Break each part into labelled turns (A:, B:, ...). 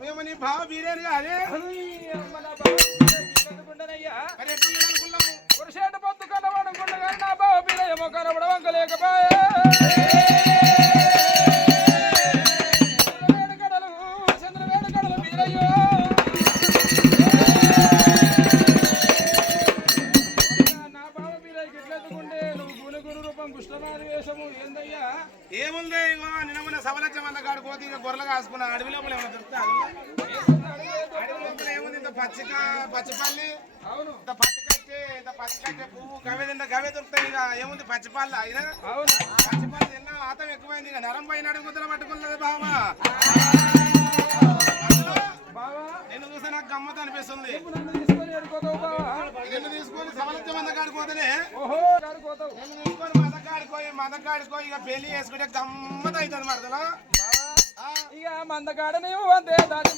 A: మేము నీ బావ బీరేని కాదే
B: పురుషేట పొత్తు కనబడకుండా కానీ నా బావ పిల్లయేమో కనబడ వంకలేకపోయే వేడుకడలు చంద్ర వేడుకడలు మీరయ్యో
A: పచ్చిక పచ్చిపల్లి.
B: అవును.
A: ఇంత పచ్చి కట్టే ఇంత పచ్చి కట్టే పువ్వు గవే తింటే గవే దొరుకుతాయి ఇక. ఏముంది పచ్చిపల్లి అయినా?
B: అవును.
A: పచ్చిపల్లి తిన్నా ఆతం ఎక్కువైంది ఇక. నరం పైన అడుగు కుదర పట్టుకున్నది బావా. నిన్ను చూస్తే నాకు గమ్మత్ అనిపిస్తుంది.
B: నన్ను తీసుకొని ఎడుకోతావు బావా.
A: నిన్ను తీసుకొని మంద తీసుకొని మదకాడుకోయి మదకాడుకోయి ఇక పెళ్ళి చేసుకుంటే గమ్మత్ అవుతుంది మరదలా.
B: ఇక మందకాడ నీవు అంతే దాని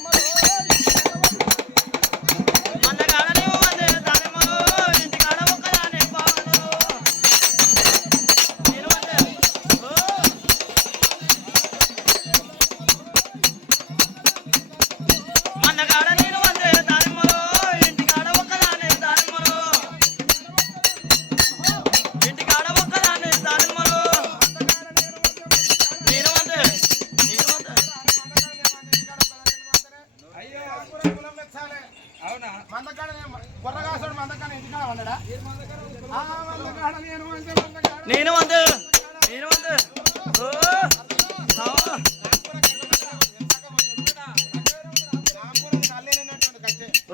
C: నేను
A: అంటే
C: నేను వందు నేను వందు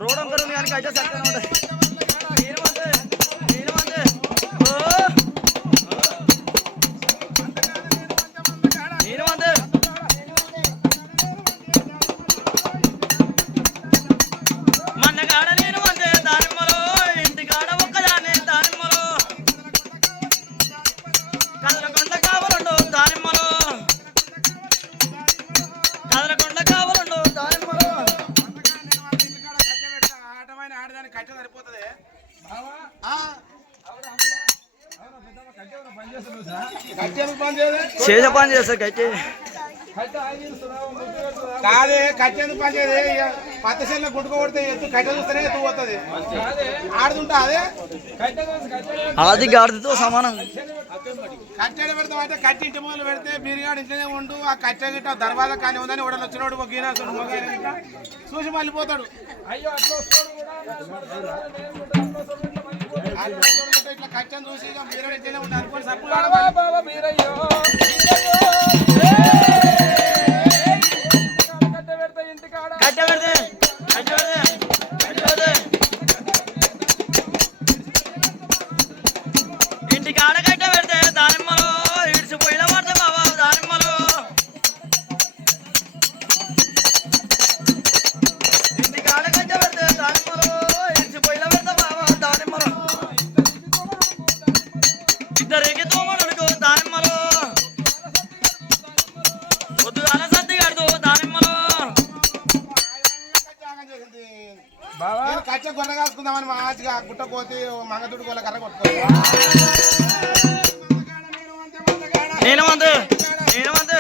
C: రోడ్ అంతా కానీ అయితే చక్కగా ఉంటుంది. చేసే పని చేస్తా
B: కట్టె
A: కాదే పని చేయదు ఇక పత్త చెల్ల గుడ్డుకు కొడితే ఎత్తు కట్టె చూస్తేనే ఎత్తు పోతుంది. ఆడుతుంటా అదే?
B: కట్టె కోసం కట్టె
C: అది గాడిదతో సమానం.
A: కట్టెడ పెడతాం అంటే కట్టి ఇంటి మొదలు పెడితే బీరుగాడు ఇంట్లోనే ఉండు ఆ కట్టె గిట్ట దర్వాజా కానీ ఉందని ఉడలు వచ్చినోడు ఒక గీనాసుడు గిట్ట చూసి మళ్ళీపోతాడు
B: అయ్యో అట్లా
A: కట్టెను చూసి ఇక బీరుగాడు ఇంట్లోనే ఉండి అనుకోని సప్పు
B: మీరయ్యో. బావా
A: గొర్రె కాసుకుందామని మంచిగా గుట్ట కోతి మంగతుడి గొల్ల కర్ర కొట్టుకోవాలి
C: నేను వంద నేను వందు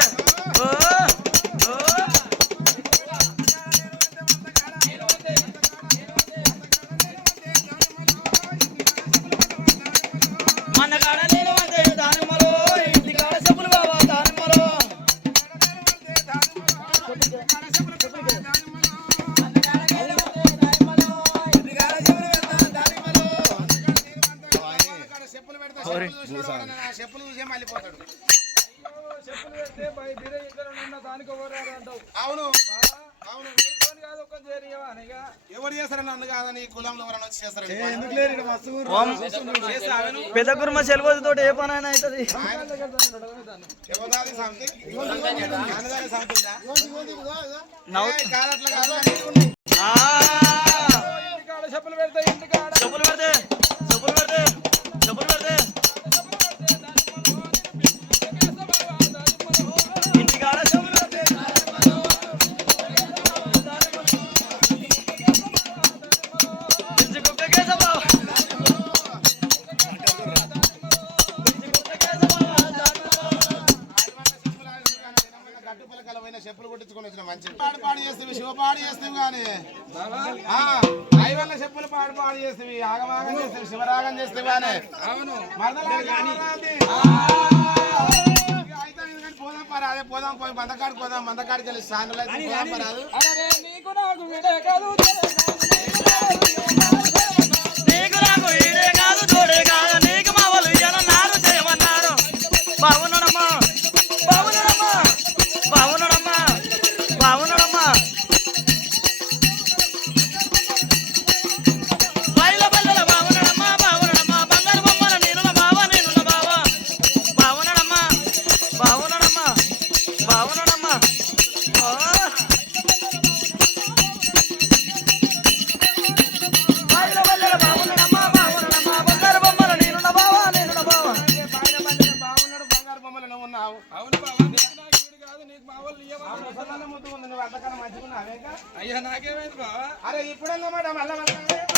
C: చెప్పులు
A: పెడితే
B: బిరే ఉన్న దానికి అంటావు
A: అవును అవును ఎవరు చేస్తారని కాదని కులంలో ఎవరైనా వచ్చి
C: పెద్ద కుర్మ సెలవు తోటి ఏ పని అయినా అవుతుంది
A: కాదు
C: చేసేవి ఆగమాగం చేసేవి శివరాగం చేసేవానే
A: అవును.
C: పోదాం పోదాం పోదాం మందకాడికి పోదాం. మందకాడికి వెళ్ళి సాయంత్రం
A: అయ్యా నాకేమైంది బావా?
C: అరే ఇప్పుడు మళ్ళా మళ్ళా